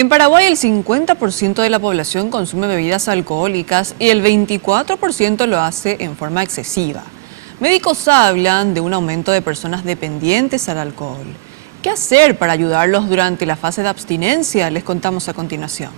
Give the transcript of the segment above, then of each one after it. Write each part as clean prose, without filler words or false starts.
En Paraguay el 50% de la población consume bebidas alcohólicas y el 24% lo hace en forma excesiva. Médicos hablan de un aumento de personas dependientes al alcohol. ¿Qué hacer para ayudarlos durante la fase de abstinencia? Les contamos a continuación.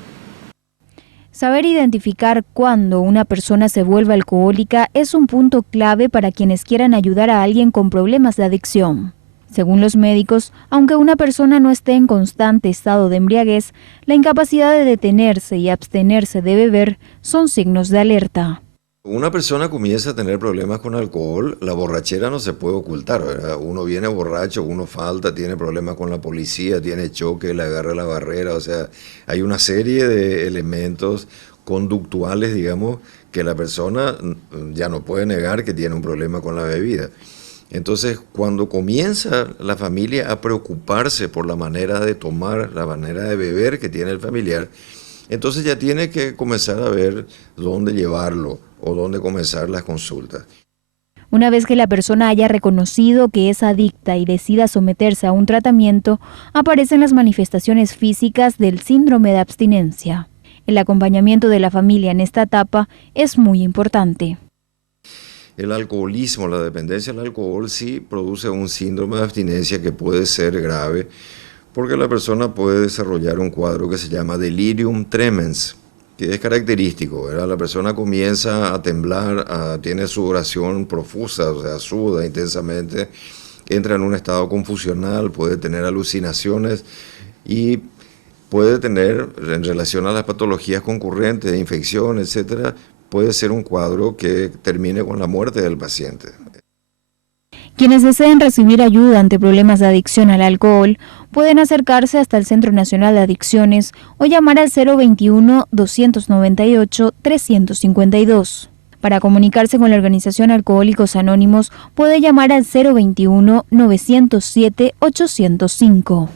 Saber identificar cuándo una persona se vuelve alcohólica es un punto clave para quienes quieran ayudar a alguien con problemas de adicción. Según los médicos, aunque una persona no esté en constante estado de embriaguez, la incapacidad de detenerse y abstenerse de beber son signos de alerta. Una persona comienza a tener problemas con alcohol, la borrachera no se puede ocultar, ¿verdad? Uno viene borracho, uno falta, tiene problemas con la policía, tiene choque, le agarra la barrera, o sea, hay una serie de elementos conductuales, digamos, que la persona ya no puede negar que tiene un problema con la bebida. Entonces, cuando comienza la familia a preocuparse por la manera de tomar, la manera de beber que tiene el familiar, entonces ya tiene que comenzar a ver dónde llevarlo o dónde comenzar las consultas. Una vez que la persona haya reconocido que es adicta y decida someterse a un tratamiento, aparecen las manifestaciones físicas del síndrome de abstinencia. El acompañamiento de la familia en esta etapa es muy importante. El alcoholismo, la dependencia al alcohol, sí produce un síndrome de abstinencia que puede ser grave, porque la persona puede desarrollar un cuadro que se llama delirium tremens, que es característico, ¿verdad? La persona comienza a temblar, tiene sudoración profusa, o sea, suda intensamente, entra en un estado confusional, puede tener alucinaciones y puede tener, en relación a las patologías concurrentes, de infección, etcétera, puede ser un cuadro que termine con la muerte del paciente. Quienes deseen recibir ayuda ante problemas de adicción al alcohol pueden acercarse hasta el Centro Nacional de Adicciones o llamar al 021-298-352. Para comunicarse con la organización Alcohólicos Anónimos puede llamar al 021-907-805.